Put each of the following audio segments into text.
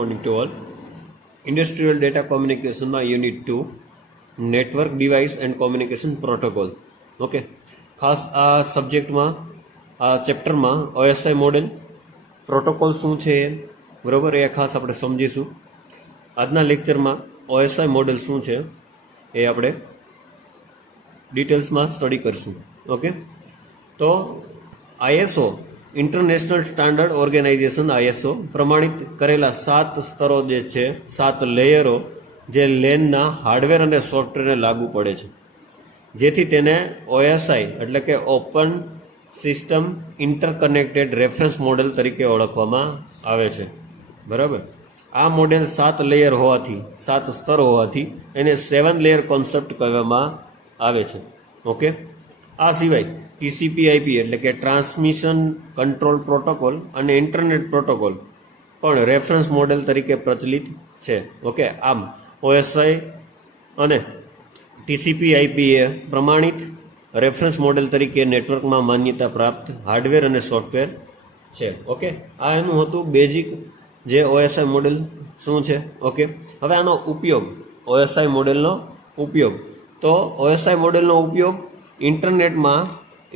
Morning to all. Industrial data કોમ્યુનિકેશનમાં unit 2 network device and communication protocol. Okay, ખાસ આ સબ્જેક્ટમાં આ ચેપ્ટરમાં ઓએસઆઈ મોડેલ પ્રોટોકોલ શું છે બરાબર એ ખાસ આપણે સમજીશું. આજના લેક્ચરમાં ઓએસઆઈ મોડેલ શું છે એ આપણે ડિટેલ્સમાં સ્ટડી કરીશું. ઓકે, તો ISO international standard organization ISO પ્રમાણિત કરેલા 7 સ્તરો જે છે, 7 લેયરો જે લેનના હાર્ડવેર અને સોફ્ટવેરને લાગુ પડે છે, જેથી તેને ઓએસઆઈ એટલે કે open system interconnected reference model તરીકે ઓળખવામાં આવે છે. બરાબર, આ મોડેલ 7 લેયર હોવાથી, 7 સ્તર હોવાથી એને 7 લેયર કોન્સેપ્ટ કહેવામાં આવે છે. ઓકે, આ સિવાય ટીસીપી/આઈપી એટલે કે ટ્રાન્સમિશન કંટ્રોલ પ્રોટોકોલ અને ઇન્ટરનેટ પ્રોટોકોલ પણ રેફરન્સ મોડેલ તરીકે પ્રચલિત છે. ઓકે, આમ ઓએસઆઈ અને ટીસીપી/આઈપી એ પ્રમાણિત રેફરન્સ મોડેલ તરીકે નેટવર્કમાં માન્યતા પ્રાપ્ત હાર્ડવેર અને સોફ્ટવેર છે. ઓકે, આ એનું હતું બેઝિક જે ઓએસઆઈ મોડેલ શું છે. ઓકે, હવે આનો ઉપયોગ, ઓએસઆઈ મોડેલનો ઉપયોગ, તો ઓએસઆઈ મોડેલનો ઉપયોગ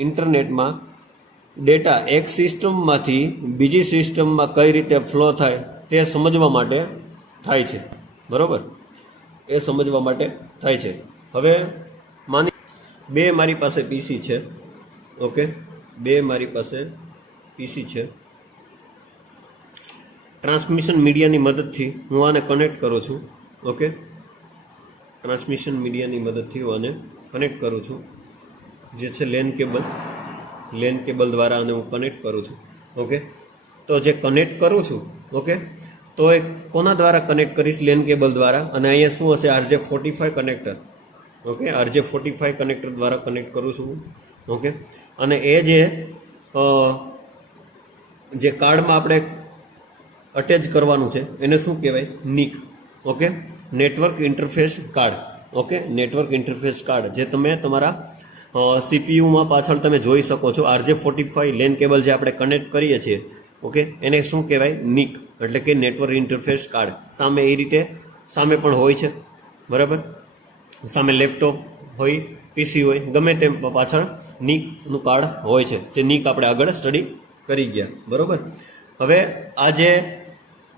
ઇન્ટરનેટમાં ડેટા એક સિસ્ટમમાંથી બીજી સિસ્ટમમાં કઈ રીતે ફ્લો થાય તે સમજવા માટે થાય છે. બરાબર, એ સમજવા માટે થાય છે. હવે માની મારી પાસે પીસી છે. ઓકે, મારી પાસે પીસી છે. ટ્રાન્સમિશન મીડિયાની મદદથી હું આને કનેક્ટ કરું છું. ઓકે, ટ્રાન્સમિશન મીડિયાની મદદથી હું આને કનેક્ટ કરું છું, જે છે લેન કેબલ દ્વારા આને હું કનેક્ટ કરું છું. ઓકે, તો જે કનેક્ટ કરું છું, ઓકે, તો એ કોના દ્વારા કનેક્ટ કરીશ? લેન કેબલ દ્વારા. અને અહીંયા શું હશે? RJ45 connector. Okay, RJ45 connector દ્વારા કનેક્ટ કરું છું. ઓકે, અને એ જે કાર્ડમાં આપણે અટેચ કરવાનું છે એને શું કહેવાય? Nick. Okay, network interface card. Okay, network interface card જે તમે તમારા સીપીયુમાં પાછળ તમે જોઈ શકો છો. RJ45 લેન કેબલ જે આપણે કનેક્ટ કરીએ છીએ, ઓકે, એને શું કહેવાય? નિક એટલે કે નેટવર્ક ઇન્ટરફેસ કાર્ડ. સામે એ રીતે સામે પણ હોય છે. બરાબર, સામે લેપટોપ હોય, પીસી હોય, ગમે તેમ પાછળ નિકનું કાર્ડ હોય છે. તે નિક આપણે આગળ સ્ટડી કરી ગયા. બરાબર, હવે આ જે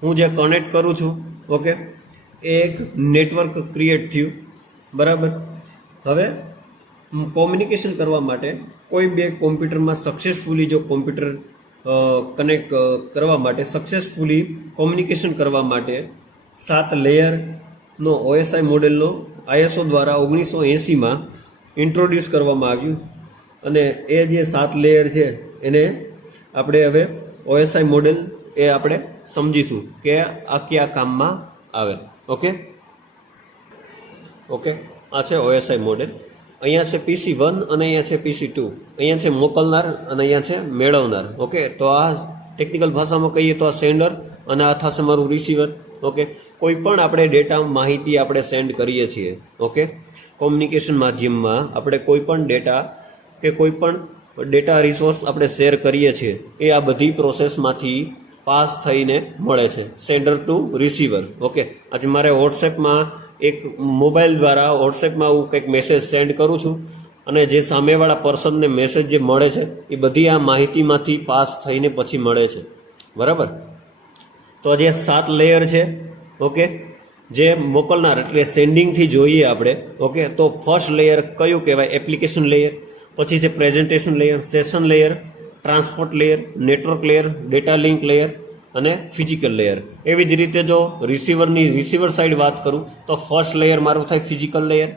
હું જે કનેક્ટ કરું છું, ઓકે, એ એક નેટવર્ક ક્રિએટ થયું. બરાબર, હવે કોમ્યુનિકેશન કરવા માટે કોઈ બે કોમ્પ્યુટરમાં સક્સેસફુલી જો કોમ્પ્યુટર કનેક્ટ કરવા માટે, સક્સેસફુલી કોમ્યુનિકેશન કરવા માટે 7 લેયરનો ઓએસઆઈ મોડેલનો આઈએસઓ દ્વારા 1980માં ઇન્ટ્રોડ્યુસ કરવામાં આવ્યું. અને એ જે 7 લેયર છે એને આપણે હવે ઓએસઆઈ મોડેલ એ આપણે સમજીશું કે આ કયા કામમાં આવે. ઓકે, આ છે ઓએસઆઈ મોડેલ. અહીંયા છે PC1 અને અહીંયા છે PC2. અહીંયા છે મોકલનાર અને અહીંયા છે મેળવનાર. ઓકે, તો આ ટેકનિકલ ભાષામાં કહીએ તો આ સેન્ડર અને આ થશે મારું રિસીવર. ઓકે, કોઈ પણ આપણે ડેટા માહિતી આપણે સેન્ડ કરીએ છીએ. ઓકે, કોમ્યુનિકેશન માધ્યમમાં આપણે કોઈ પણ ડેટા કે કોઈ પણ ડેટા રિસોર્સ આપણે શેર કરીએ છીએ એ આ બધી પ્રોસેસમાંથી પાસ થઈને મળે છે, સેન્ડર ટુ રિસીવર. ઓકે, આજે મારે વોટ્સએપમાં એક મોબાઈલ દ્વારા વોટ્સએપમાં હું કંઈક મેસેજ સેન્ડ કરું છું અને જે સામેવાળા પર્સનને મેસેજ જે મળે છે એ બધી આ માહિતીમાંથી પાસ થઈને પછી મળે છે. બરાબર, તો જે 7 લેયર છે, ઓકે, જે મોકલનાર એટલે સેન્ડિંગથી જોઈએ આપણે. ઓકે, તો ફર્સ્ટ લેયર કયું કહેવાય? Application layer. પછી છે presentation layer, session layer, transport layer, network layer, data link layer અને ફિઝિકલ લેયર. એવી જ રીતે જો રિસીવર સાઈડ વાત કરું તો ફર્સ્ટ લેયર મારું થાય physical layer,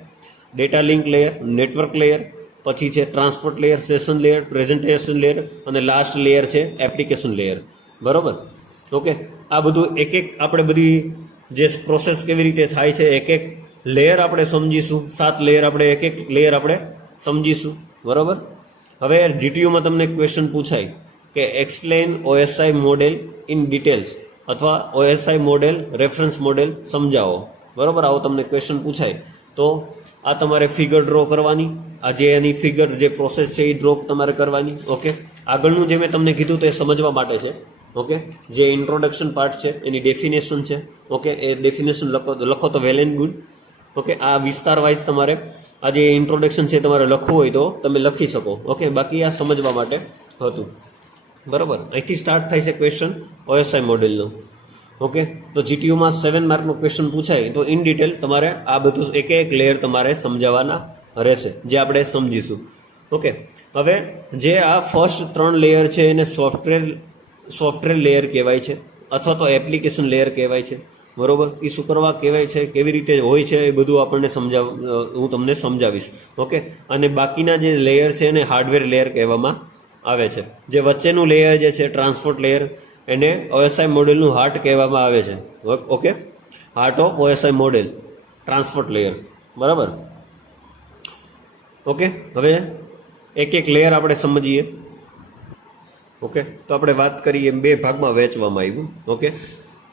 data link layer, network layer, પછી છે transport layer, session layer, presentation layer અને લાસ્ટ લેયર છે એપ્લિકેશન લેયર. બરાબર, ઓકે, આ બધું એક આપણે બધી જે પ્રોસેસ કેવી રીતે થાય છે એક લેયર આપણે સમજીશું. 7 લેયર આપણે એક લેયર આપણે સમજીશું. બરાબર, હવે જીટીયુમાં તમને ક્વેશ્ચન પૂછાય કે એક્સપ્લેન ઓએસઆઈ મોડેલ ઇન ડિટેલ્સ અથવા ઓએસઆઈ મોડેલ રેફરન્સ મોડેલ સમજાવો. બરાબર, આવો તમને ક્વેશ્ચન પૂછાય તો આ તમારે ફિગર ડ્રો કરવાની. આ જે એની ફિગર જે પ્રોસેસ છે એ ડ્રો તમારે કરવાની. ઓકે, આગળનું જે મેં તમને કીધું તો એ સમજવા માટે છે. ઓકે, જે ઇન્ટ્રોડક્શન પાર્ટ છે એની ડેફિનેશન છે. ઓકે, એ ડેફિનેશન લખો તો વેલ એન્ડ ગુડ. ઓકે, આ વિસ્તાર વાઇઝ તમારે આ જે ઇન્ટ્રોડક્શન છે તમારે લખવું હોય તો તમે લખી શકો. ઓકે, બાકી આ સમજવા માટે હતું. બરાબર, અહીંથી સ્ટાર્ટ થાય છે ક્વેશ્ચન ઓએસઆઈ મોડેલનો. ઓકે, તો જીટીયુમાં 7 માર્કનો ક્વેશ્ચન પૂછાય તો ઇન ડિટેલ તમારે આ બધું એક એક લેયર તમારે સમજાવવાના રહેશે, જે આપણે સમજીશું. ઓકે, હવે જે આ ફર્સ્ટ 3 લેયર છે એને સોફ્ટવેર લેયર કહેવાય છે અથવા તો એપ્લિકેશન લેયર કહેવાય છે. બરોબર, એ શું કરવા કહેવાય છે, કેવી રીતે હોય છે, એ બધું આપણને હું તમને સમજાવીશ. ઓકે, અને બાકીના જે લેયર છે એને હાર્ડવેર લેયર કહેવામાં આવે છે. જે વચ્ચેનું લેયર જે છે ટ્રાન્સપોર્ટ લેયર, એને ઓએસઆઈ મોડેલનું હાર્ટ કહેવામાં આવે છે. Okay, heart of OSI model, transport layer. બરાબર. ઓકે, હવે એક એક લેયર આપણે સમજીએ. ઓકે, તો આપણે વાત કરીએ 2 ભાગમાં વહેંચવામાં આવ્યું. ઓકે,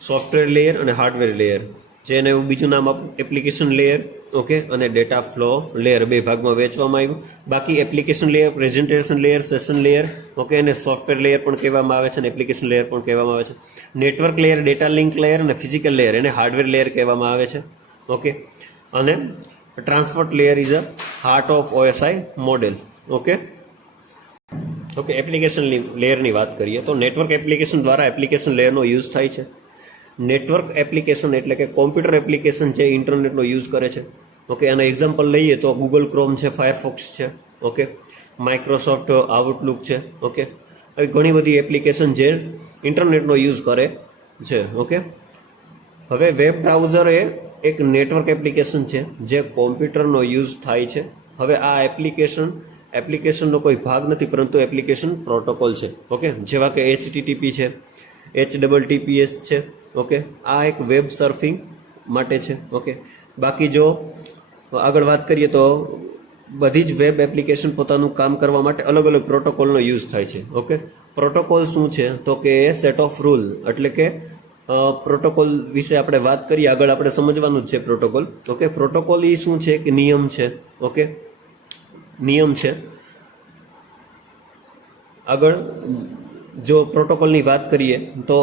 સોફ્ટવેર લેયર અને હાર્ડવેર લેયર, જેને હું બીજું નામ આપું એપ્લિકેશન લેયર. ઓકે, અને ડેટા ફ્લો લેયર 2 ભાગમાં વહેંચવામાં આવ્યું. બાકી application layer, presentation layer, session layer, okay, અને સોફ્ટવેર લેયર પણ કહેવામાં આવે છે અને એપ્લિકેશન લેયર પણ કહેવામાં આવે છે. Network layer, data link layer અને ફિઝિકલ લેયર એને હાર્ડવેર લેયર કહેવામાં આવે છે. ઓકે, અને transport layer is a heart of OSI model. Okay, okay, application લેયરની વાત કરીએ તો નેટવર્ક એપ્લિકેશન દ્વારા એપ્લિકેશન લેયરનો યુઝ થાય છે. નેટવર્ક એપ્લિકેશન એટલે કે કોમ્પ્યુટર એપ્લિકેશન જે ઇન્ટરનેટનો યુઝ કરે છે. ઓકે, અને એક્ઝામ્પલ લઈએ તો ગૂગલ ક્રોમ છે, ફાયરફોક્સ છે, ઓકે, માઇક્રોસોફ્ટ આઉટલુક છે. ઓકે, આવી ઘણી બધી એપ્લિકેશન જે ઇન્ટરનેટનો યુઝ કરે છે. ઓકે, હવે વેબ બ્રાઉઝર એ એક નેટવર્ક એપ્લિકેશન છે જે કોમ્પ્યુટરનો યુઝ થાય છે. હવે આ એપ્લિકેશનનો કોઈ ભાગ નથી, પરંતુ એપ્લિકેશન પ્રોટોકોલ છે. ઓકે, જેવા કે HTTP છે, HTTPS છે. ઓકે, આ એક વેબ સર્ફિંગ માટે છે. ઓકે, બાકી જો આગળ વાત કરીએ તો બધી જ વેબ એપ્લિકેશન પોતાનું કામ કરવા માટે અલગ અલગ પ્રોટોકોલનો યુઝ થાય છે. ઓકે, પ્રોટોકોલ શું છે તો કે એ સેટ ઓફ રૂલ, એટલે કે પ્રોટોકોલ વિશે આપણે વાત કરીએ, આગળ આપણે સમજવાનું જ છે પ્રોટોકોલ. ઓકે, પ્રોટોકોલ એ શું છે કે નિયમ છે. ઓકે, નિયમ છે. આગળ જો પ્રોટોકોલની વાત કરીએ તો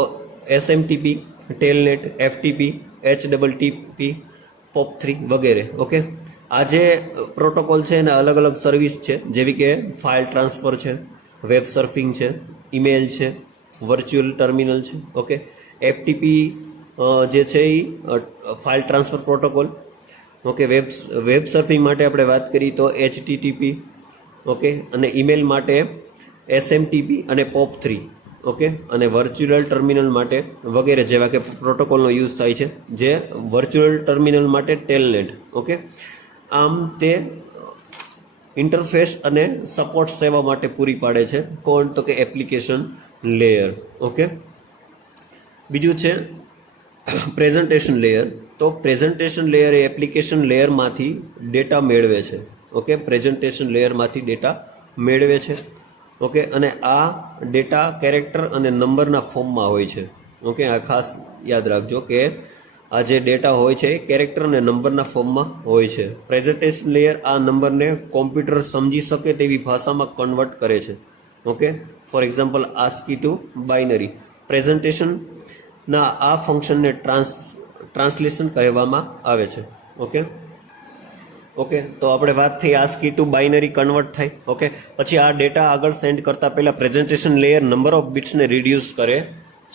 SMTP, telnet, FTP, HTTP, POP3 વગેરે. ઓકે, આ જે પ્રોટોકોલ છે એના અલગ અલગ સર્વિસ છે, જેવી કે ફાઇલ ટ્રાન્સફર છે, વેબ સર્ફિંગ છે, ઈમેલ છે, વર્ચ્યુઅલ ટર્મિનલ છે. ઓકે, FTP જે છે એ file transfer protocol. Okay, web surfing માટે આપણે વાત કરીએ તો HTTP. ઓકે, અને ઈમેલ માટે SMTP અને POP3. ઓકે, અને વર્ચ્યુઅલ ટર્મિનલ માટે વગેરે જેવા કે પ્રોટોકોલનો યુઝ થાય છે, જે વર્ચ્યુઅલ ટર્મિનલ માટે ટેલનેટ. ઓકે, આમ તે ઇન્ટરફેસ અને સપોર્ટ સેવા માટે પૂરી પાડે છે. કોણ તો કે એપ્લિકેશન લેયર. ઓકે, બીજું છે પ્રેઝન્ટેશન લેયર. તો પ્રેઝન્ટેશન લેયર એ એપ્લિકેશન લેયરમાંથી ડેટા મેળવે છે. ઓકે, પ્રેઝન્ટેશન લેયરમાંથી ડેટા મેળવે છે. ઓકે, અને આ ડેટા કેરેક્ટર અને નંબરના ફોર્મમાં હોય છે. ઓકે, આ ખાસ યાદ રાખજો કે આ જે ડેટા હોય છે એ કેરેક્ટર અને નંબરના ફોર્મમાં હોય છે. પ્રેઝન્ટેશન લેયર આ નંબરને કોમ્પ્યુટર સમજી શકે તેવી ભાષામાં કન્વર્ટ કરે છે. Okay, for example ASCII to binary. પ્રેઝન્ટેશનના આ ફંક્શનને ટ્રાન્સલેશન કહેવામાં આવે છે. ઓકે, તો આપણે વાત થઈ ASCII ટુ બાઇનરી કન્વર્ટ થાય. ઓકે, પછી આ ડેટા આગળ સેન્ડ કરતા પહેલા પ્રેઝન્ટેશન લેયર નંબર ઓફ બિટ્સને રિડ્યુસ કરે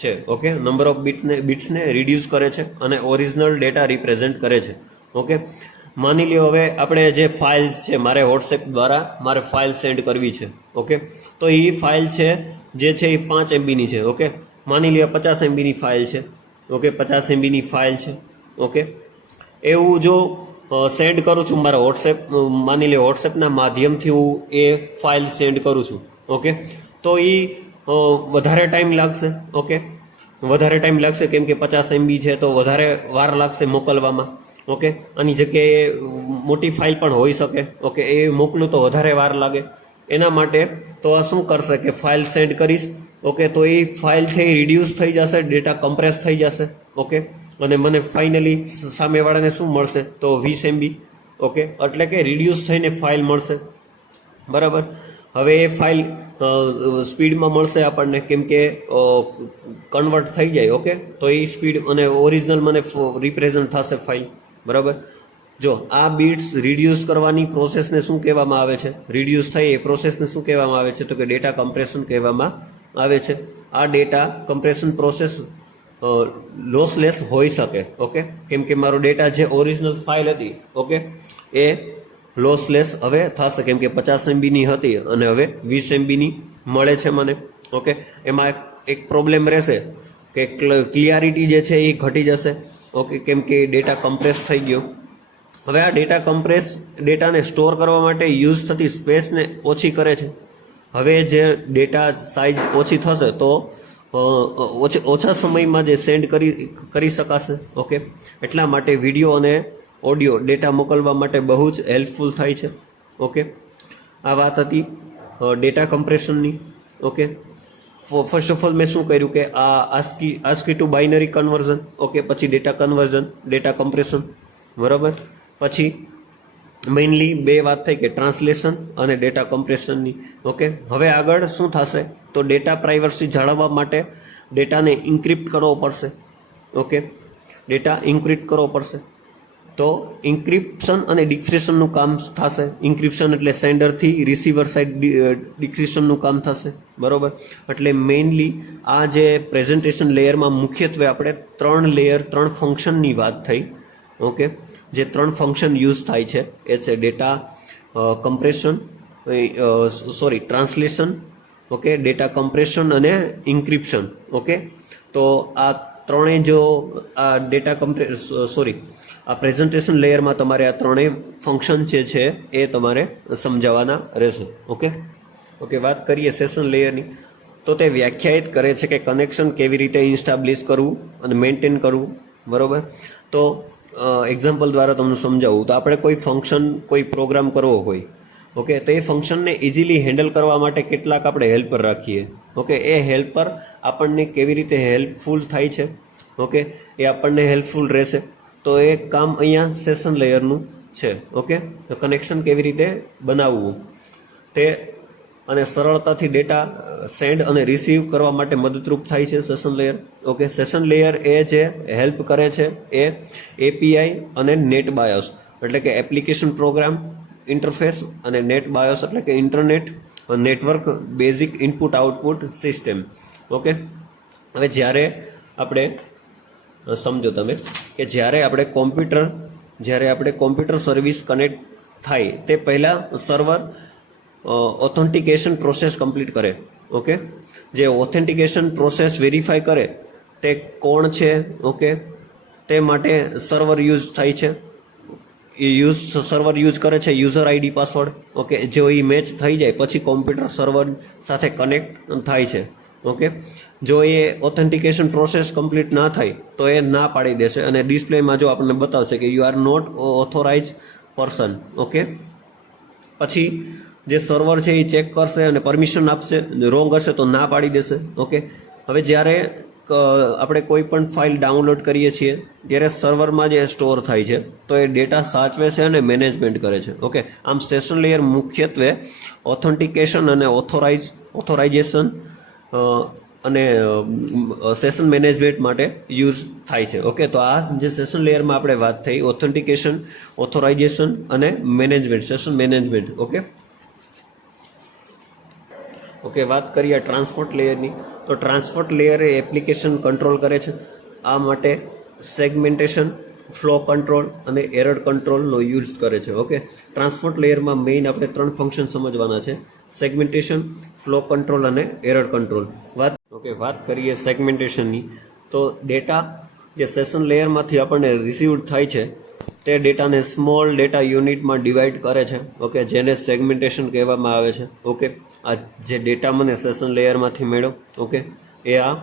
છે. ઓકે, નંબર ઓફ બિટ્સને રિડ્યુસ કરે છે અને ઓરિજિનલ ડેટા રિપ્રેઝેન્ટ કરે છે. ઓકે, માની લ્યો હવે આપણે જે ફાઇલ્સ છે, મારે વોટ્સએપ દ્વારા મારે ફાઇલ સેન્ડ કરવી છે. ઓકે, તો એ ફાઇલ છે જે છે એ 5 MBની છે. ઓકે, માની લ્યો 50 MBની ફાઇલ છે. ઓકે, 50 MBની ફાઇલ છે. ઓકે, એવું જો સેન્ડ કરું છું મારા માની લે વોટ્સએપના માધ્યમથી હું એ ફાઇલ સેન્ડ કરું છું. ઓકે, તો એ વધારે ટાઈમ લાગશે. ઓકે, વધારે ટાઈમ લાગશે કેમ કે 50 MB છે તો વધારે વાર લાગશે મોકલવામાં. ઓકે, આની જગ્યાએ મોટી ફાઇલ પણ હોઈ શકે. ઓકે, એ મોકલું તો વધારે વાર લાગે. એના માટે તો આ શું કરશે કે ફાઇલ સેન્ડ કરીશ. ઓકે, તો એ ફાઇલ છે એ રિડ્યુસ થઈ જશે, ડેટા કમ્પ્રેસ થઈ જશે. ઓકે, અને મને ફાઇનલી સામેવાળાને શું મળશે તો 20 MB. ઓકે, એટલે કે રિડ્યુસ થઈને ફાઇલ મળશે. બરાબર. હવે એ ફાઇલ સ્પીડમાં મળશે આપણને, કેમ કે કન્વર્ટ થઈ જાય. ઓકે, તો એ સ્પીડ અને ઓરિજિનલ મને રિપ્રેઝન્ટ થશે ફાઇલ. બરાબર. જો આ બિટ્સ રિડ્યુસ કરવાની પ્રોસેસને શું કહેવામાં આવે છે? રિડ્યુસ થઈ એ પ્રોસેસને શું કહેવામાં આવે છે? તો કે ડેટા કમ્પ્રેશન કહેવામાં આવે છે. આ ડેટા કમ્પ્રેશન પ્રોસેસ લોસલેસ હોઈ શકે. ઓકે, કેમ કે મારો ડેટા જે ઓરિજિનલ ફાઇલ હતી, ઓકે, એ લોસલેસ હવે થશે, કેમ કે 50 MBની હતી અને હવે 20 MBની મળે છે મને. ઓકે, એમાં એક પ્રોબ્લેમ રહેશે કે ક્લિયરિટી જે છે એ ઘટી જશે. ઓકે, કેમ કે ડેટા કમ્પ્રેસ થઈ ગયો. હવે આ ડેટાને સ્ટોર કરવા માટે યુઝ થતી સ્પેસને ઓછી કરે છે. હવે જે ડેટા સાઇઝ ઓછી થશે તો ઓછા સમયમાં જે સેન્ડ કરી શકાશે. ઓકે, એટલા માટે વિડીયો અને ઓડિયો ડેટા મોકલવા માટે બહુ જ હેલ્પફુલ થાય છે. ઓકે, આ વાત હતી ડેટા કમ્પ્રેશનની. ઓકે, ફર્સ્ટ ઓફ ઓલ મેં શું કર્યું કે આ ASCII to binary conversion. Okay, પછી ડેટા કન્વર્ઝન, ડેટા કમ્પ્રેશન. બરાબર. પછી મેઇનલી બે વાત થઈ કે ટ્રાન્સલેશન અને ડેટા કમ્પ્રેશનની. ઓકે, હવે આગળ શું થશે? તો ડેટા પ્રાઇવસી જાળવવા માટે ડેટાને ઇન્ક્રિપ્ટ કરવો પડશે. ઓકે, ડેટા ઇન્ક્રિપ્ટ કરવો પડશે. તો ઇન્ક્રિપ્શન અને ડિક્રિપ્શનનું કામ થશે. ઇન્ક્રિપ્શન એટલે સેન્ડરથી રિસીવર સાઇડ ડિક્રિપ્શનનું કામ થશે. બરાબર. એટલે મેઇનલી આ જે પ્રેઝન્ટેશન લેયરમાં મુખ્યત્વે આપણે 3 ફંક્શનની વાત થઈ. ઓકે, જે 3 ફંક્શન યુઝ થાય છે એ છે data translation, okay, data compression અને ઇન્ક્રિપ્શન. ઓકે, તો આ ત્રણેય જો આ આ પ્રેઝન્ટેશન લેયરમાં તમારે આ ત્રણેય ફંક્શન જે છે એ તમારે સમજાવવાના રહેશે. ઓકે, વાત કરીએ સેશન લેયરની. તો તે વ્યાખ્યાયિત કરે છે કે કનેક્શન કેવી રીતે ઇન્સ્ટાબ્લિશ કરવું અને મેન્ટેન કરવું. બરાબર. તો એક્ઝામ્પલ દ્વારા તમને સમજાવું તો આપણે કોઈ ફંક્શન, કોઈ પ્રોગ્રામ કરવો હોય, ઓકે, તો એ ફંક્શનને ઇઝીલી હેન્ડલ કરવા માટે કેટલાક આપણે હેલ્પર રાખીએ. ઓકે, એ હેલ્પર આપણને કેવી રીતે હેલ્પફુલ થાય છે, ઓકે, એ આપણને હેલ્પફુલ રહેશે. તો એ કામ અહીંયા સેશન લેયરનું છે. ઓકે, તો કનેક્શન કેવી રીતે બનાવવું તે અને સરળતાથી ડેટા સેન્ડ અને રિસીવ કરવા માટે મદદરૂપ થાય છે session layer. Okay, session layer એ જે હેલ્પ કરે છે એ API અને નેટ બાયોસ એટલે કે એપ્લિકેશન પ્રોગ્રામ ઇન્ટરફેસ અને નેટ બાયોસ એટલે કે internet network basic input output system. Okay, હવે જ્યારે આપણે સમજો તમે કે જ્યારે આપણે કોમ્પ્યુટર સર્વિસ કનેક્ટ થાય તે પહેલાં સર્વર ઓથેન્ટિકેશન પ્રોસેસ કમ્પ્લીટ કરે. ઓકે, જે ઓથેન્ટિકેશન પ્રોસેસ વેરીફાઈ કરે તે કોણ છે, ઓકે, તે માટે સર્વર યુઝ થાય છે. સર્વર યુઝ કરે છે યુઝર ID પાસવર્ડ. ઓકે, જો એ મેચ થઈ જાય પછી કોમ્પ્યુટર સર્વર સાથે કનેક્ટ થાય છે. ઓકે, જો એ ઓથેન્ટિકેશન પ્રોસેસ કમ્પ્લીટ ના થાય તો એ ના પાડી દેશે અને ડિસ્પ્લેમાં જો આપણને બતાવશે કે you are not authorize person. Okay, પછી જે સર્વર છે એ ચેક કરશે અને પરમિશન આપશે, રોંગ હશે તો ના પાડી દેશે. ઓકે, હવે જ્યારે આપણે કોઈ પણ ફાઇલ ડાઉનલોડ કરીએ છીએ ત્યારે સર્વરમાં જે સ્ટોર થાય છે તો એ ડેટા સાચવે છે અને મેનેજમેન્ટ કરે છે. ઓકે, આમ સેશન લેયર મુખ્યત્વે ઓથેન્ટિકેશન અને ઓથોરાઇઝેશન અને સેશન મેનેજમેન્ટ માટે યુઝ થાય છે. ઓકે, તો આ જે સેશન લેયરમાં આપણે વાત થઈ ઓથેન્ટિકેશન, ઓથોરાઇઝેશન અને મેનેજમેન્ટ, સેશન મેનેજમેન્ટ. ઓકે, વાત કરીએ ટ્રાન્સપોર્ટ લેયરની. તો ટ્રાન્સપોર્ટ લેયર એ એપ્લિકેશન કંટ્રોલ કરે છે. આ માટે સેગમેન્ટેશન, ફ્લો કંટ્રોલ અને એરર કંટ્રોલનો યુઝ કરે છે. ઓકે, ટ્રાન્સપોર્ટ લેયરમાં મેઇન આપણે 3 ફંક્શન સમજવાના છે: સેગમેન્ટેશન, ફ્લો કંટ્રોલ અને એરર કંટ્રોલ. વાત કરીએ સેગમેન્ટેશનની. તો ડેટા જે સેશન લેયરમાંથી આપણને રિસીવડ થાય છે તે ડેટાને સ્મોલ ડેટા યુનિટમાં ડિવાઈડ કરે છે. ઓકે, જેને સેગમેન્ટેશન કહેવામાં આવે છે. ઓકે, આ જે ડેટા મને સેશન લેયરમાંથી મળ્યો, ઓકે, એ આ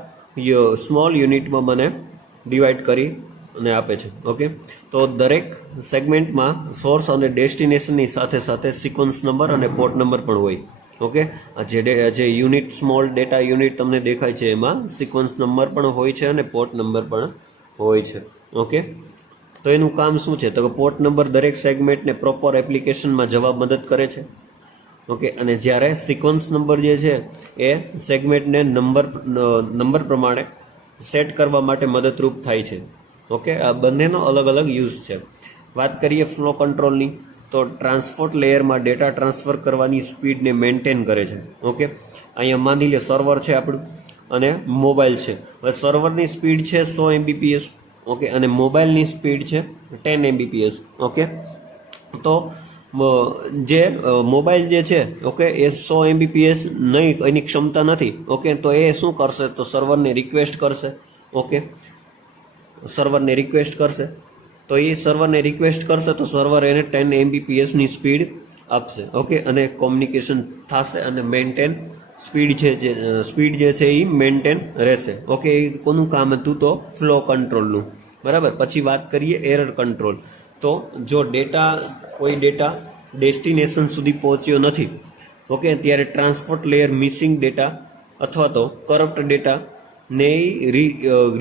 સ્મોલ યુનિટમાં મને ડિવાઈડ કરી અને આપે છે. ઓકે, તો દરેક સેગમેન્ટમાં સોર્સ અને ડેસ્ટિનેશનની સાથે સાથે સિક્વન્સ નંબર અને પોર્ટ નંબર પણ હોય. ઓકે, આ જે યુનિટ, સ્મોલ ડેટા યુનિટ તમને દેખાય છે એમાં સિક્વન્સ નંબર પણ હોય છે અને પોર્ટ નંબર પણ હોય છે. ઓકે, તો એનું કામ શું છે? તો પોર્ટ નંબર દરેક સેગમેન્ટને પ્રોપર એપ્લિકેશનમાં જવા મદદ કરે છે. ઓકે, અને જ્યારે સિક્વન્સ નંબર જે છે એ સેગમેન્ટને નંબર પ્રમાણે સેટ કરવા માટે મદદરૂપ થાય છે. ઓકે, આ બંનેનો અલગ અલગ યુઝ છે. વાત કરીએ ફ્લો કંટ્રોલની, તો ટ્રાન્સપોર્ટ લેયરમાં ડેટા ટ્રાન્સફર કરવાની સ્પીડને મેન્ટેન કરે છે. ઓકે, અહીંયા માની લે સર્વર છે આપણું અને મોબાઈલ છે. હવે સર્વરની સ્પીડ છે 100 Mbps, ઓકે, અને મોબાઈલની સ્પીડ છે 10 Mbps. ઓકે, તો જે મોબાઈલ જે છે, ઓકે, એ 100 Mbps નહીં, એની ક્ષમતા નથી. ઓકે, તો એ શું કરશે, તો સર્વરને રિક્વેસ્ટ કરશે. ઓકે, સર્વરને રિક્વેસ્ટ કરશે, તો એ સર્વરને રિક્વેસ્ટ કરશે તો સર્વર એને 10 Mbps ની સ્પીડ આપશે. ઓકે, અને કોમ્યુનિકેશન થશે અને મેન્ટેન સ્પીડ જે છે એ મેન્ટેન રહેશે. ઓકે, એ કોનું કામ હતું, તો ફ્લો કંટ્રોલનું. બરાબર. પછી વાત કરીએ એરર કંટ્રોલ. તો જો કોઈ ડેટા ડેસ્ટિનેશન સુધી પહોંચ્યો નથી, ઓકે, ત્યારે ટ્રાન્સપોર્ટ લેયર મિસિંગ ડેટા અથવા તો કરપ્ટ ડેટા ને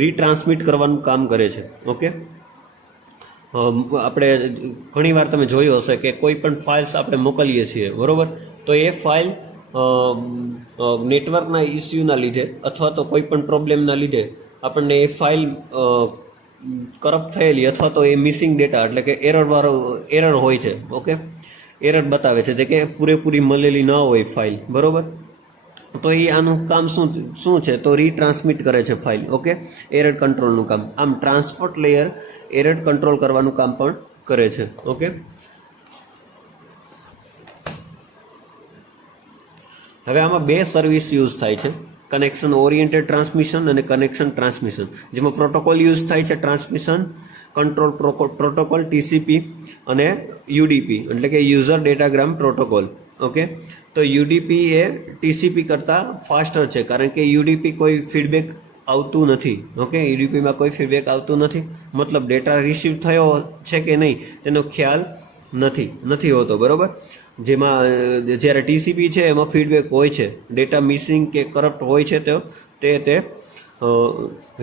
રીટ્રાન્સમિટ કરવાનું કામ કરે છે. ઓકે, આપણે ઘણીવાર તમે જોયું હશે કે કોઈ પણ ફાઇલ્સ આપણે મોકલીએ છીએ, બરોબર, તો એ ફાઇલ નેટવર્કના ઇસ્યુના લીધે અથવા તો કોઈ પણ પ્રોબ્લેમના લીધે આપણને એ ફાઇલ કરપ્ટ થયેલી અથવા તો એ મિસિંગ ડેટા એટલે કે એરર હોય છે. ઓકે, એરર બતાવે છે જે કે પૂરેપૂરી મળેલી ન હોય ફાઇલ, બરોબર. તો એ આનું કામ શું છે, તો રીટ્રાન્સમિટ કરે છે ફાઇલ. ઓકે, એરર કંટ્રોલનું કામ. આમ ટ્રાન્સપોર્ટ લેયર એરર કંટ્રોલ કરવાનું કામ પણ કરે છે. ઓકે, હવે આમાં બે સર્વિસ યુઝ થાય છે, કનેક્શન ઓરિએન્ટેડ ટ્રાન્સમિશન અને કનેક્શન ટ્રાન્સમિશન. જેમાં પ્રોટોકોલ યુઝ થાય છે ટ્રાન્સમિશન કંટ્રોલ પ્રોટોકોલ, TCP અને UDP એટલે કે યુઝર ડેટાગ્રામ પ્રોટોકોલ. ઓકે, તો UDP એ TCP કરતાં ફાસ્ટર છે, કારણ કે UDP કોઈ ફીડબેક આવતું નથી. ઓકે, UDPમાં કોઈ ફીડબેક આવતું નથી, મતલબ ડેટા રિસીવ થયો છે કે નહીં તેનો ખ્યાલ નથી હોતો, બરોબર. જેમાં જ્યારે TCP છે એમાં ફીડબેક હોય છે, ડેટા મિસિંગ કે કરપ્ટ હોય છે તો તે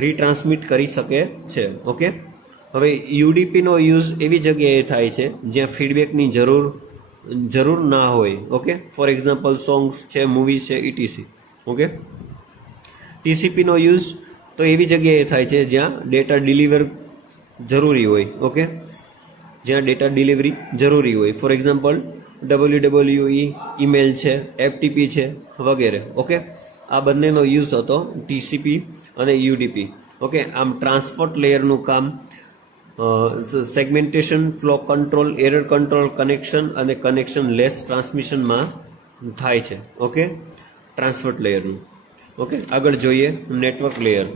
રીટ્રાન્સમિટ કરી શકે છે. ઓકે, હવે UDPનો યુઝ એવી જગ્યાએ થાય છે જ્યાં ફીડબેકની જરૂર ના હોય. ઓકે, ફોર એક્ઝામ્પલ સોંગ્સ છે, મૂવીઝ છે, etc. ઓકે, TCPનો યુઝ તો એવી જગ્યાએ થાય છે જ્યાં ડેટા ડિલિવર જરૂરી હોય. ઓકે, જ્યાં ડેટા ડિલિવરી જરૂરી હોય, ફોર એક્ઝામ્પલ WWE, ઈમેલ છે, FTP છે વગેરે. ઓકે, આ બંનેનો યુઝ હતો TCP અને UDP. ઓકે, આમ ટ્રાન્સપોર્ટ લેયરનું કામ segmentation, flow control, error control, connection અને કનેક્શન લેસ ટ્રાન્સમિશનમાં થાય છે. ઓકે, ટ્રાન્સપોર્ટ લેયરનું. ઓકે, આગળ જોઈએ નેટવર્ક લેયર.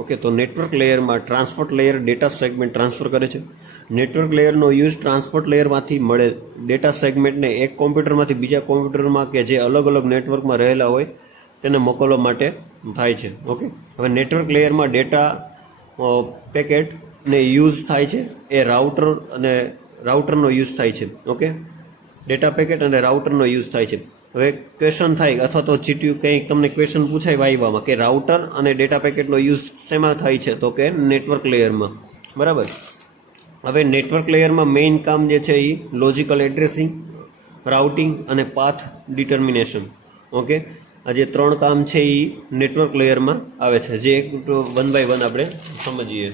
ઓકે, તો નેટવર્ક લેયરમાં transport layer data segment transfer કરે છે. નેટવર્ક લેયરનો યુઝ ટ્રાન્સપોર્ટ લેયરમાંથી મળે ડેટા સેગમેન્ટને એક કોમ્પ્યુટરમાંથી બીજા કોમ્પ્યુટરમાં કે જે અલગ અલગ નેટવર્કમાં રહેલા હોય તેને મોકલવા માટે થાય છે. ઓકે, હવે નેટવર્ક લેયરમાં ડેટા પેકેટને યુઝ થાય છે, એ રાઉટરનો યુઝ થાય છે. ઓકે, ડેટા પેકેટ અને રાઉટરનો યુઝ થાય છે. હવે ક્વેશ્ચન થાય અથવા તો જીટ્યુ કંઈક તમને ક્વેશ્ચન પૂછાય વાઈવામાં કે રાઉટર અને ડેટા પેકેટનો યુઝ શેમાં થાય છે, તો કે નેટવર્ક લેયરમાં. બરાબર. હવે નેટવર્ક લેયરમાં મેઇન કામ જે છે એ લોજિકલ એડ્રેસિંગ, રાઉટિંગ અને પાથ ડિટર્મિનેશન. ઓકે, આ જે ત્રણ કામ છે એ નેટવર્ક લેયરમાં આવે છે, જે એક વન બાય વન આપણે સમજીએ.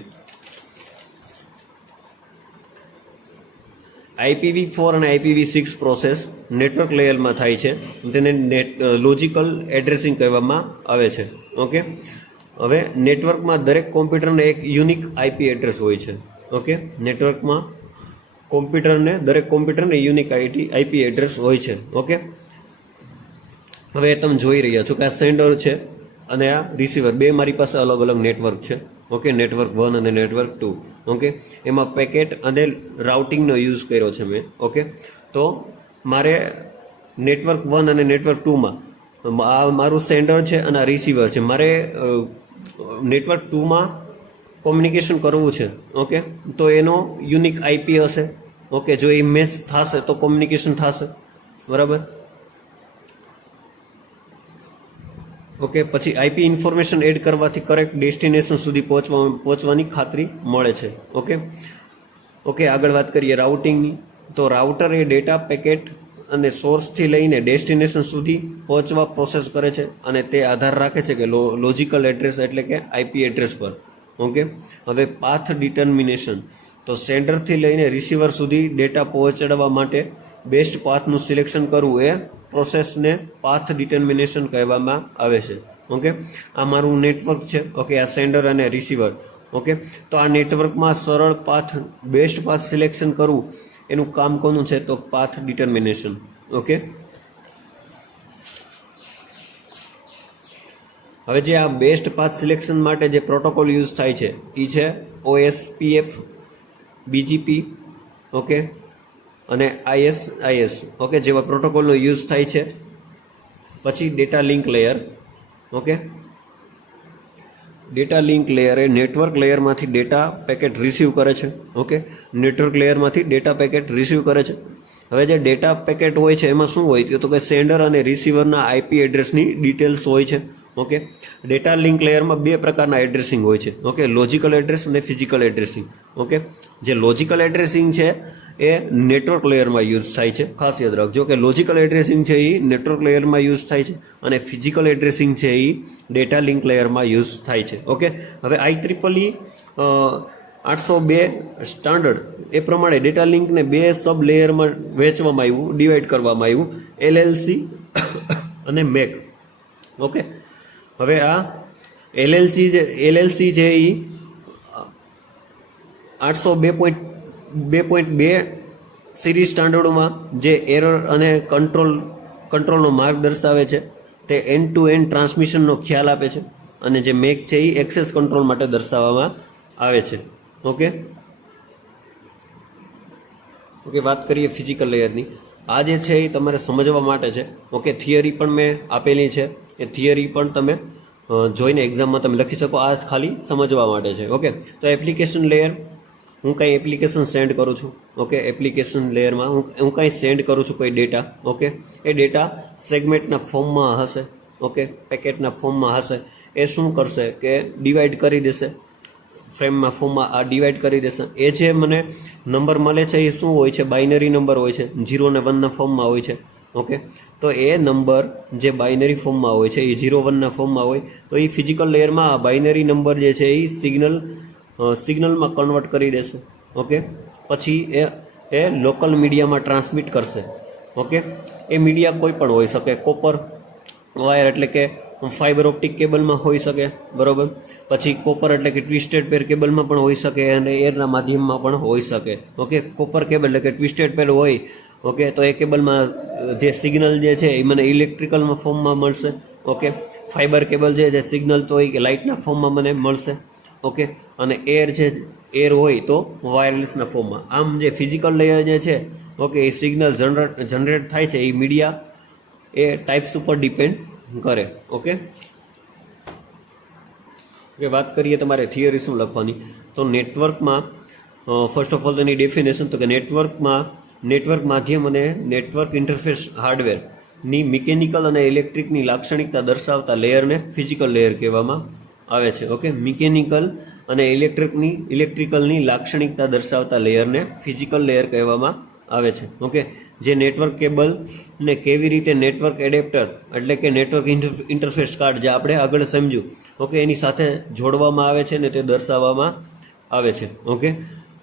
IPv4 અને IPv6 પ્રોસેસ નેટવર્ક લેયરમાં થાય છે, તેને લોજિકલ એડ્રેસિંગ કહેવામાં આવે છે. ઓકે, હવે નેટવર્કમાં દરેક કોમ્પ્યુટરને એક યુનિક IP એડ્રેસ હોય છે. ઓકે, નેટવર્કમાં દરેક કોમ્પ્યુટરને યુનિક IP એડ્રેસ હોય છે. ઓકે, હવે તમે જોઈ રહ્યા છો કે આ સેન્ડર છે અને આ રિસીવર, બે મારી પાસે અલગ અલગ નેટવર્ક છે. ઓકે, નેટવર્ક 1 અને નેટવર્ક 2. ઓકે, એમાં પેકેટ અને રાઉટિંગનો યુઝ કર્યો છે મેં. ઓકે, તો મારે નેટવર્ક 1 અને નેટવર્ક 2માં આ મારું સેન્ડર છે અને આ રિસીવર છે. મારે નેટવર્ક 2માં કોમ્યુનિકેશન કરવું છે. ઓકે, તો એનો યુનિક IP હશે. ઓકે, જો એ મેચ થશે તો કોમ્યુનિકેશન થશે. બરાબર. ઓકે, પછી IP ઇન્ફોર્મેશન એડ કરવાથી કરેક્ટ ડેસ્ટિનેશન સુધી પહોંચવાની ખાતરી મળે છે. ઓકે, આગળ વાત કરીએ રાઉટિંગની. તો રાઉટર એ ડેટા પેકેટ અને સોર્સથી લઈને ડેસ્ટિનેશન સુધી પહોંચવા પ્રોસેસ કરે છે અને તે આધાર રાખે છે કે લોજિકલ એડ્રેસ એટલે કે આઈપી એડ્રેસ પર. ઓકે, હવે પાથ ડિટર્મિનેશન, તો સેન્ડરથી લઈને રિસીવર સુધી ડેટા પહોંચાડવા માટે બેસ્ટ પાથનું સિલેક્શન કરવું એ પ્રોસેસને પાથ ડિટર્મિનેશન કહેવામાં આવે છે. ઓકે, આ મારું નેટવર્ક છે. ઓકે, આ સેન્ડર અને રિસીવર. ઓકે, તો આ નેટવર્કમાં સરળ પાથ, બેસ્ટ પાથ સિલેક્શન કરવું એનું કામ કોનું છે? તો પાથ ડિટર્મિનેશન. ઓકે, હવે જે આ બેસ્ટ પાથ સિલેક્શન માટે જે પ્રોટોકોલ યુઝ થાય છે એ છે OSPF, BGP, ઓકે, અને IS. ઓકે, જેવા પ્રોટોકોલનો યુઝ થાય છે. પછી data link layer. Okay, data link layer એ નેટવર્ક લેયરમાંથી ડેટા પેકેટ રિસીવ કરે છે. ઓકે, નેટવર્ક લેયરમાંથી ડેટા પેકેટ રિસીવ કરે છે. હવે જે ડેટા પેકેટ હોય છે એમાં શું હોય તો કે સેન્ડર અને રિસીવરના આઈપી એડ્રેસની ડિટેલ્સ હોય છે. ઓકે, ડેટા લિંક લેયરમાં બે પ્રકારના એડ્રેસિંગ હોય છે. ઓકે, લોજિકલ એડ્રેસ અને ફિઝિકલ એડ્રેસિંગ. ઓકે, જે લોજિકલ એડ્રેસિંગ છે એ નેટવર્ક લેયરમાં યુઝ થાય છે. ખાસ યાદ રાખજો કે લોજિકલ એડ્રેસિંગ છે એ નેટવર્ક લેયરમાં યુઝ થાય છે અને ફિઝિકલ એડ્રેસિંગ છે એ ડેટા લિંક લેયરમાં યુઝ થાય છે. ઓકે, હવે IEEE 802 સ્ટાન્ડર્ડ એ પ્રમાણે ડેટા લિંકને બે સબ લેયરમાં વહેંચવામાં આવ્યું, ડિવાઈડ કરવામાં આવ્યું, LLC અને MEC. ઓકે, હવે આ LLC છે એ 802.2 સિરીઝ સ્ટાન્ડર્ડોમાં જે એરર અને કંટ્રોલનો માર્ગ દર્શાવે છે તે એન્ડ ટુ એન્ડ ટ્રાન્સમિશનનો ખ્યાલ આપે છે અને જે MEC છે એ એક્સેસ કંટ્રોલ માટે દર્શાવવામાં આવે છે. ઓકે, વાત કરીએ ફિઝિકલ લેયરની. આ જે છે એ તમારે સમજવા માટે છે. ઓકે, થિયરી પણ મેં આપેલી છે, એ થિયરી પણ તમે જોઈને એક્ઝામમાં તમે લખી શકો. આ ખાલી સમજવા માટે છે. ઓકે, તો એપ્લિકેશન લેયર, હું કંઈ એપ્લિકેશન સેન્ડ કરું છું. ઓકે, એપ્લિકેશન લેયરમાં હું કંઈ સેન્ડ કરું છું કોઈ ડેટા. ઓકે, એ ડેટા સેગમેન્ટના ફોર્મમાં હશે. ઓકે, પેકેટના ફોર્મમાં હશે. એ શું કરશે કે ડિવાઈડ કરી દેશે, ફ્રેમમાં ફોર્મમાં આ ડિવાઈડ કરી દેશે. એ જે મને નંબર મળે છે એ શું હોય છે? બાઇનરી નંબર હોય છે, 0 અને 1ના ફોર્મમાં હોય છે. ઓકે, તો એ નંબર જે બાઇનરી ફોર્મમાં હોય છે એ 0 1ના ફોર્મમાં હોય તો એ ફિઝિકલ લેયરમાં આ બાઇનરી નંબર જે છે એ સિગ્નલમાં કન્વર્ટ કરી દેશે. ઓકે, પછી એ લોકલ મીડિયામાં ટ્રાન્સમિટ કરશે. ઓકે, એ મીડિયા કોઈ પણ હોઈ શકે, કોપર વાયર એટલે કે ફાઇબર ઓપ્ટિક કેબલમાં હોઈ શકે, બરોબર. પછી કોપર એટલે કે ટ્વિસ્ટેડ પેર કેબલમાં પણ હોઈ શકે અને એરના માધ્યમમાં પણ હોઈ શકે. ઓકે, કોપર કેબલ એટલે કે ટ્વિસ્ટેડ પેર હોય. ઓકે, તો એ કેબલમાં જે સિગ્નલ જે છે એ મને ઇલેક્ટ્રિકલમાં ફોર્મમાં મળશે. ઓકે, ફાઇબર કેબલ જે સિગ્નલ તો હોય કે લાઇટના ફોર્મમાં મને મળશે. ઓકે, અને એર હોય તો વાયરલેસના ફોર્મમાં. આમ જે ફિઝિકલ લેયર જે છે, ઓકે, એ સિગ્નલ જનરેટ થાય છે એ મીડિયા એ ટાઈપ્સ ઉપર ડિપેન્ડ કરે. ઓકે, વાત કરીએ તમારે થિયરી શું લખવાની. તો નેટવર્કમાં ફર્સ્ટ ઓફ ઓલ તેની ડેફિનેશન, તો કે નેટવર્ક માધ્યમ અને નેટવર્ક ઇન્ટરફેસ હાર્ડવેરની મિકેનિકલ અને ઇલેક્ટ્રિકની લાક્ષણિકતા દર્શાવતા લેયરને ફિઝિકલ લેયર કહેવામાં આવે છે. ઓકે, મિકેનિકલ અને ઇલેક્ટ્રિકલની લાક્ષણિકતા દર્શાવતા લેયરને ફિઝિકલ લેયર કહેવામાં આવે છે. ઓકે, જે નેટવર્ક કેબલને કેવી રીતે નેટવર્ક એડેપ્ટર એટલે કે નેટવર્ક ઇન્ટરફેસ કાર્ડ જે આપણે આગળ સમજ્યું, ઓકે, એની સાથે જોડવામાં આવે છે ને તે દર્શાવવામાં આવે છે. ઓકે,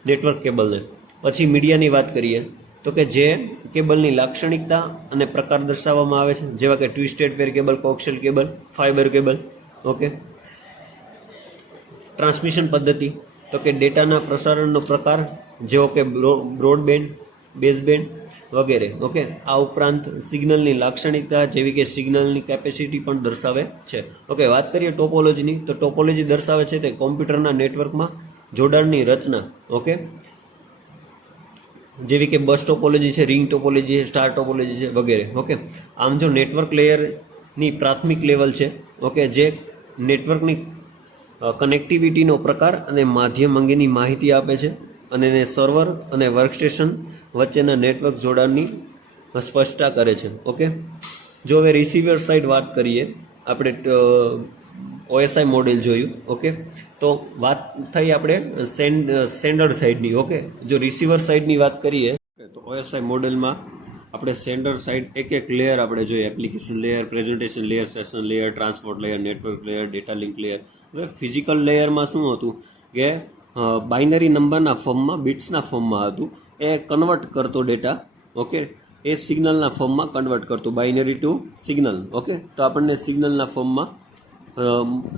નેટવર્ક કેબલને. પછી મીડિયાની વાત કરીએ તો કે જે કેબલની લાક્ષણિકતા અને પ્રકાર દર્શાવવામાં આવે છે, જેવા કે twisted pair cable, coaxial cable, fibre cable. Okay, transmission પદ્ધતિ, તો કે ડેટાના પ્રસારણનો પ્રકાર, જેવો કે બ્રોડબેન્ડ, બેઝબેન્ડ વગેરે. ઓકે, આ ઉપરાંત સિગ્નલની લાક્ષણિકતા જેવી કે સિગ્નલની કેપેસિટી પણ દર્શાવે છે. ઓકે, વાત કરીએ ટોપોલોજીની, તો ટોપોલોજી દર્શાવે છે તે કોમ્પ્યુટરના નેટવર્કમાં જોડાણની રચના. ઓકે, જેવી કે બસ ટોપોલોજી છે, રિંગ ટોપોલોજી છે, સ્ટાર ટોપોલોજી છે વગેરે. ઓકે, આમ જો નેટવર્ક લેયરની પ્રાથમિક લેવલ છે. ઓકે, જે નેટવર્કની કનેક્ટિવિટીનો પ્રકાર અને માધ્યમ અંગેની માહિતી આપે છે અને એને સર્વર અને વર્કસ્ટેશન વચ્ચેના નેટવર્ક જોડાણની સ્પષ્ટતા કરે છે. ઓકે, જો હવે રિસીવર સાઇડ વાત કરીએ, આપણે OSI મોડેલ જોયું. ઓકે, તો વાત થઈ આપણે સેન્ડર સાઇડની. ઓકે, જો રિસીવર સાઇડની વાત કરીએ તો OSI મોડેલમાં આપણે સેન્ડર સાઇડ એક લેયર આપણે જોઈએ, application layer, presentation layer, session layer, transport layer, network layer, data link layer. હવે ફિઝિકલ લેયરમાં શું હતું કે બાઇનરી નંબરના ફોર્મમાં, બિટ્સના ફોર્મમાં હતું. એ કન્વર્ટ કરતો ડેટા, ઓકે, એ સિગ્નલના ફોર્મમાં કન્વર્ટ કરતું, બાઇનરી ટુ સિગ્નલ. ઓકે, તો આપણને સિગ્નલના ફોર્મમાં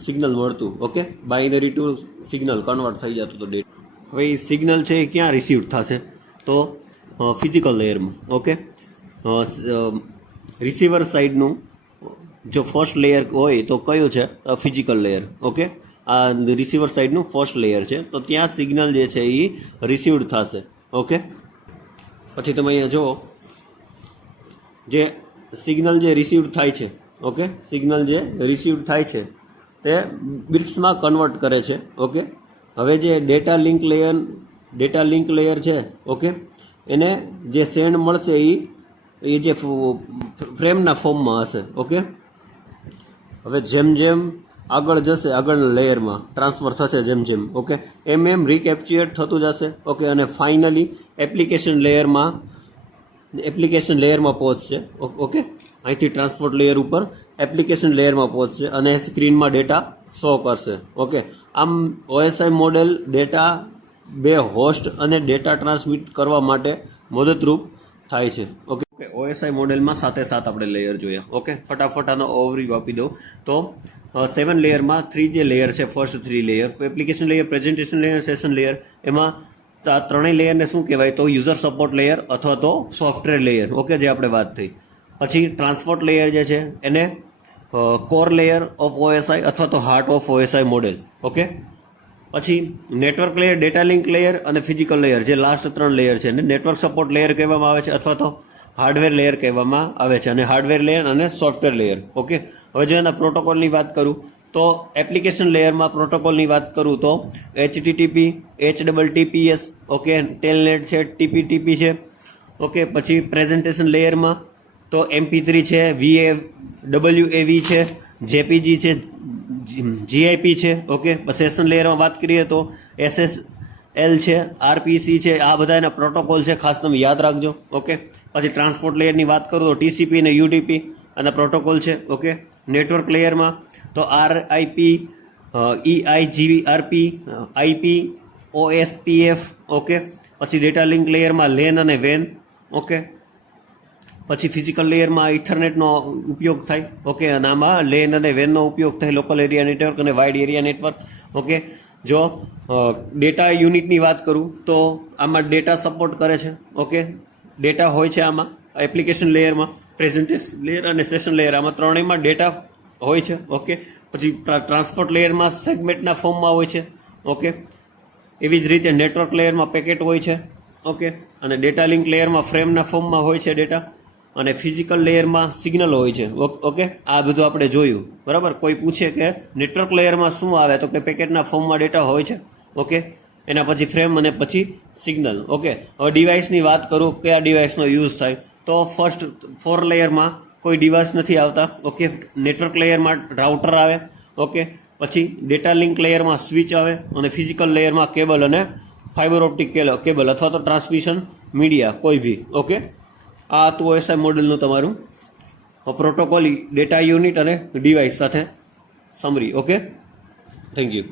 સિગ્નલ મળતું. Okay, binary to signal convert થઈ જતું હતું ડેટા. હવે એ સિગ્નલ છે એ ક્યાં રિસીવ થશે? તો ફિઝિકલ લેયરમાં. ઓકે, રિસીવર સાઇડનું જો ફર્સ્ટ લેયર હોય તો કયું છે? Physical layer. ઓકે, આ રિસીવર સાઇડનું ફર્સ્ટ લેયર છે, તો ત્યાં સિગ્નલ જે છે એ રિસીવડ થશે. ઓકે, પછી તમે અહીંયા જુઓ, જે સિગ્નલ જે રિસીવડ થાય છે, ઓકે, સિગ્નલ જે રિસીવડ થાય છે તે બિટ્સમાં કન્વર્ટ કરે છે. ઓકે, હવે જે ડેટા લિંક લેયર છે, ઓકે, એને જે સેન્ડ મળશે એ જે ફ્રેમના ફોર્મમાં હશે. ઓકે, હવે જેમ જેમ આગળ જશે, આગળના લેયરમાં ટ્રાન્સફર થશે જેમ જેમ, ઓકે, એમ રીકેપ્ચ્યુએટ થતું જશે. ઓકે, અને ફાઇનલી એપ્લિકેશન લેયરમાં પહોંચશે. ઓકે, અહીંથી ટ્રાન્સપોર્ટ લેયર ઉપર એપ્લિકેશન લેયરમાં પહોંચશે અને સ્ક્રીનમાં ડેટા શો કરશે. ઓકે, આમ ઓએસઆઈ મોડેલ ડેટા બે હોસ્ટ અને ડેટા ટ્રાન્સમિટ કરવા માટે મદદરૂપ થાય છે. ઓકે, ઓએસઆઈ મોડેલમાં સાથે આપણે લેયર જોયા. ઓકે, ફટાફટ આનો ઓવરવ્યુ આપી દઉં તો 7 લેયરમાં 3 જે લેયર છે, first 3 layer, application layer, presentation layer, session layer, એમાં આ ત્રણેય લેયરને શું કહેવાય? તો યુઝર સપોર્ટ લેયર અથવા તો સોફ્ટવેર લેયર. ઓકે, જે આપણે વાત થઈ. પછી ટ્રાન્સપોર્ટ લેયર જે છે એને કોર લેયર ઓફ ઓએસઆઈ અથવા તો heart of OSI model. Okay, પછી network layer, data link layer અને ફિઝિકલ લેયર, જે લાસ્ટ 3 લેયર છે એને નેટવર્ક સપોર્ટ લેયર કહેવામાં આવે છે અથવા તો હાર્ડવેર લેયર કહેવામાં આવે છે, અને હાર્ડવેર લેયર અને સોફ્ટવેર લેયર. ઓકે, હવે જો એના પ્રોટોકોલની વાત કરું તો એપ્લિકેશન લેયરમાં પ્રોટોકોલની વાત કરું તો HTTP, HTTPS, ઓકે, ટેલનેટ છે, TPTP છે. ઓકે, પછી પ્રેઝન્ટેશન લેયરમાં તો MP3 છે, WAV છે, JPG છે, GIP છે. ઓકે, સેશન લેયરમાં વાત કરીએ તો SSL છે, RPC છે. આ બધા એના પ્રોટોકોલ છે, ખાસ તમે યાદ રાખજો. ઓકે, પછી ટ્રાન્સપોર્ટ લેયરની વાત કરું તો TCP અને UDP આના પ્રોટોકોલ છે. ઓકે, નેટવર્ક લેયરમાં તો RIP, EIGRP, IP, OSPF. Okay, પછી ડેટા લિંક લેયરમાં LAN અને WAN. ઓકે, પછી ફિઝિકલ લેયરમાં ઇથરનેટનો ઉપયોગ થાય. ઓકે, અને આમાં LAN અને WANનો ઉપયોગ થાય, લોકલ એરિયા નેટવર્ક અને વાઇડ એરિયા નેટવર્ક. ઓકે, જો ડેટા યુનિટની વાત કરું તો આમાં ડેટા સપોર્ટ કરે છે. ઓકે, ડેટા હોય છે આમાં એપ્લિકેશન લેયરમાં, પ્રેઝન્ટેશન લેયર અને સેશન લેયર, આમાં ત્રણેયમાં ડેટા હોય છે. ઓકે, પછી ટ્રાન્સપોર્ટ લેયરમાં સેગમેન્ટના ફોર્મમાં હોય છે. ઓકે, એવી જ રીતે નેટવર્ક લેયરમાં પેકેટ હોય છે. ઓકે, અને ડેટા લિંક લેયરમાં ફ્રેમના ફોર્મમાં હોય છે ડેટા, અને ફિઝિકલ લેયરમાં સિગ્નલ હોય છે. ઓકે, આ બધું આપણે જોયું. બરાબર, કોઈ પૂછે કે નેટવર્ક લેયરમાં શું આવે તો કે પેકેટના ફોર્મમાં ડેટા હોય છે. ઓકે, એના પછી ફ્રેમ અને પછી સિગ્નલ. ઓકે, હવે ડિવાઇસની વાત કરું, કયા ડિવાઇસનો યુઝ થાય તો ફર્સ્ટ 4 લેયરમાં કોઈ ડિવાઇસ નથી આવતા. ઓકે, નેટવર્ક લેયરમાં રાઉટર આવે. ઓકે, પછી ડેટા લિંક લેયરમાં સ્વિચ આવે, અને ફિઝિકલ લેયરમાં કેબલ અને ફાઇબર ઓપ્ટિક કેબલ અથવા તો ટ્રાન્સમિશન મીડિયા કોઈ બી. ઓકે, આ હતું ઓએસઆઈ મોડેલનું તમારું પ્રોટોકોલ, ડેટા યુનિટ અને ડિવાઇસ સાથે સમરી. Okay, thank you.